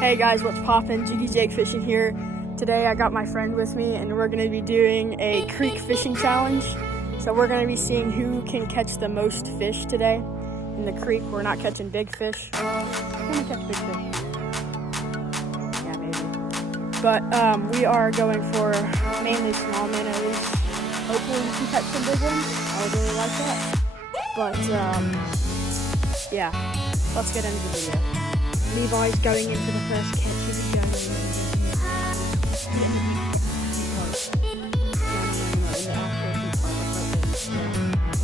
Hey guys, what's poppin'? Jiggy Jake fishing here. Today I got my friend with me and we're gonna be doing a creek fishing challenge. So we're gonna be seeing who can catch the most fish today. In the creek, we're not catching big fish. We're gonna catch big fish. Yeah, maybe. But we are going for mainly small minnows. Hopefully we can catch some big ones. I would really like that. But yeah, let's get into the video. Levi's going in for the first catch of the day.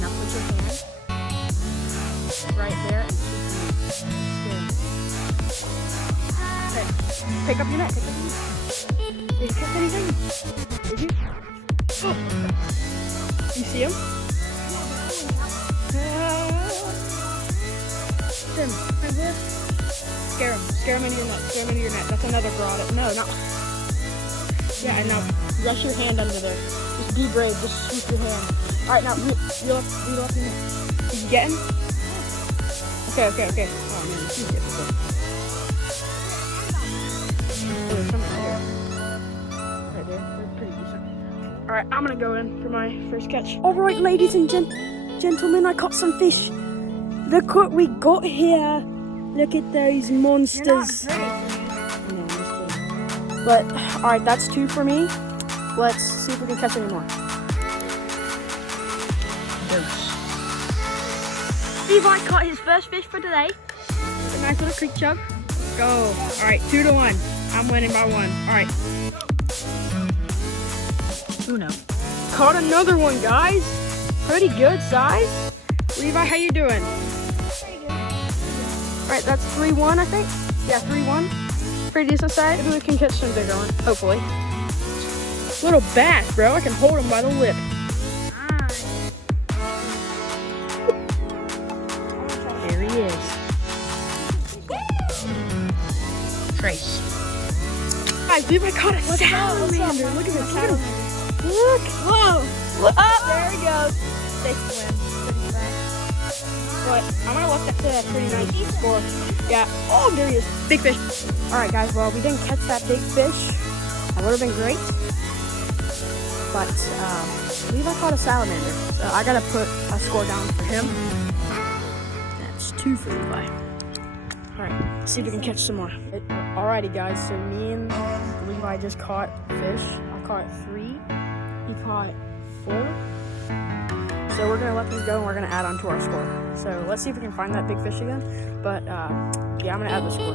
Now put your hand right there and okay. Pick up your net. Did you catch anything? Did you? Oh. You see him? Tim, right there. Scare him into your net, That's another broad. No, not. Yeah, and now rush your hand under there. Just be brave, just swoop your hand. Alright, now reel up your net. Did you get him? Okay. Oh man, this is difficult. Oh, there's some right there. They're pretty decent. Alright, I'm gonna go in for my first catch. Alright, ladies and gentlemen, I caught some fish. Look what we got here. Look at those monsters. But, alright, that's 2 for me. Let's see if we can catch any more. Levi caught his first fish for today. A nice little creek chub. Go. Alright, 2-1. I'm winning by 1. Alright. Uno. Caught another one, guys. Pretty good size. Levi, how you doing? Alright, that's 3-1, I think. Yeah, 3-1. Pretty decent size. Maybe we can catch some bigger ones, hopefully. Little bass, bro. I can hold him by the lip. There he is. Trace. Guys, Levi caught a salamander. Look at this. Look. Whoa. Look. Oh, there he goes. Safe swim. But I'm gonna let that say a pretty nice score. Yeah. Oh, there he is. Big fish. All right, guys. Well, we didn't catch that big fish. That would have been great. But Levi caught a salamander, so I gotta put a score down for him. That's 2 for Levi. All right. Let's see if we can catch some more. Alrighty, guys. So me and Levi just caught fish. I caught 3. He caught 4. So we're gonna let these go and we're gonna add on to our score. So let's see if we can find that big fish again. But yeah, I'm gonna add the score.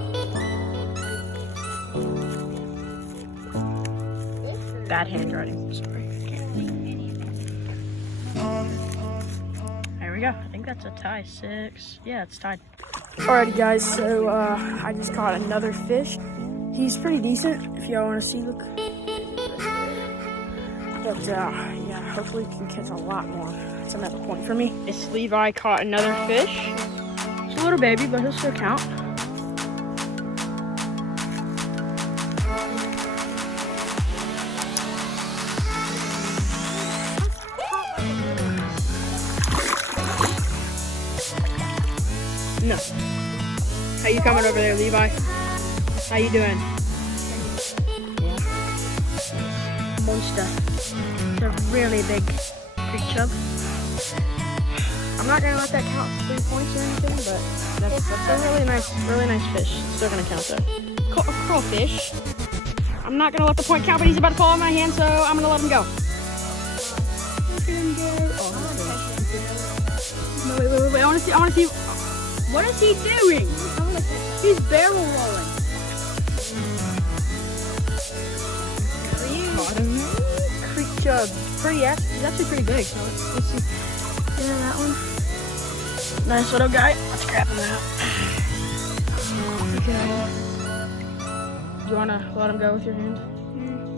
Bad handwriting, sorry. There we go. I think that's a tie. 6. Yeah, it's tied. Alrighty, guys. So I just caught another fish. He's pretty decent. If y'all want to see, look. But yeah, hopefully we can catch a lot more. That's another point for me. This Levi caught another fish. It's a little baby, but he'll still count. No. How you coming over there, Levi? How you doing? Yeah. Monster. It's a really big creek chub. I'm not gonna let that count 3 points or anything, but that's a really nice fish. It's still gonna count though. Crawfish. I'm not gonna let the point count, but he's about to fall in my hand, so I'm gonna let him go. Look at him go. Oh, no, wait. I wanna see. What is he doing? He's barrel rolling. Caught him. Creek chub. He's actually pretty big. So let's see. Yeah, that one. Nice little guy. Let's grab him out. Okay. Do you want to let him go with your hand?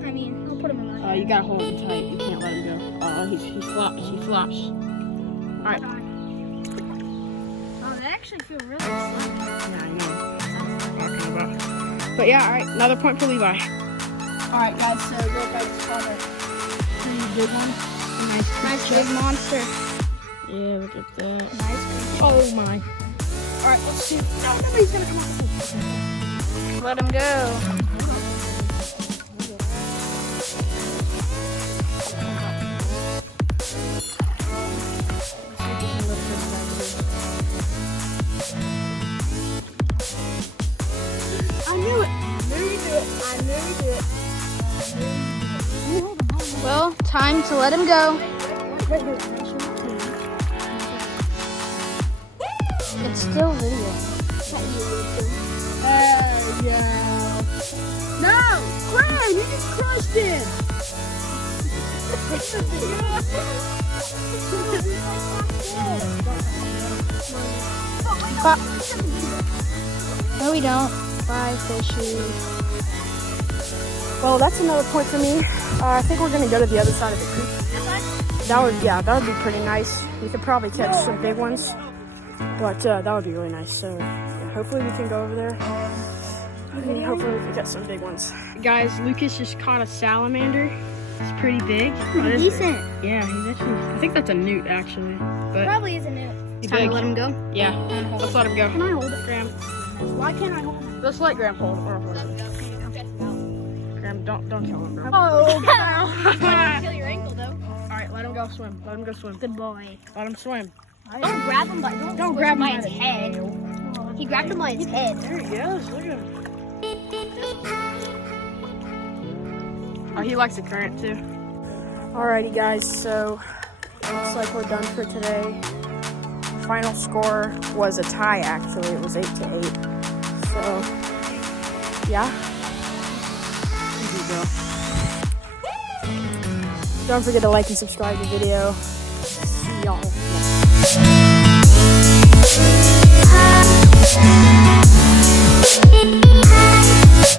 I mean, I'll put him in my hand. You gotta hold him tight. You can't let him go. He flops. He flops. All right. Oh, they actually feel really slow. Yeah, I know. That's what I'm talking about. But yeah, all right. Another point for Levi. All right, guys. So look, I just caught a pretty big one. A nice big monster. Yeah, look at that. Nice. Oh my. Alright, let's see. No, nobody's gonna come out. let him go. I knew it. Well, time to let him go. It's still video. Yeah. No! Graham, you just crushed it! No, we don't. Bye, fishy. Well, that's another point for me. I think we're gonna go to the other side of the creek. That would be pretty nice. We could probably catch some big ones, but that would be really nice. So hopefully we can go over there. And hopefully we can get some big ones. Guys, Lucas just caught a salamander. It's pretty big. Pretty decent. Yeah, he's actually. I think that's a newt actually. But Probably isn't it. he's Time big. to let him go. Yeah, let's let him go. Can I hold it? Graham, Why can't I hold it? let's let Graham hold it or whatever. Graham, don't kill him, bro. Oh, kill your ankle though. All right, let him go swim. Let him go swim. Good boy. Let him swim. Don't grab him by Don't grab him by by his the head. He grabbed him by his head. There he goes. Look at him. Oh, he likes the current too. Alrighty, guys. So looks like we're done for today. Final score was a tie. Actually, it was 8-8. So yeah. Easy, bro. Don't forget to like and subscribe to the video. See y'all.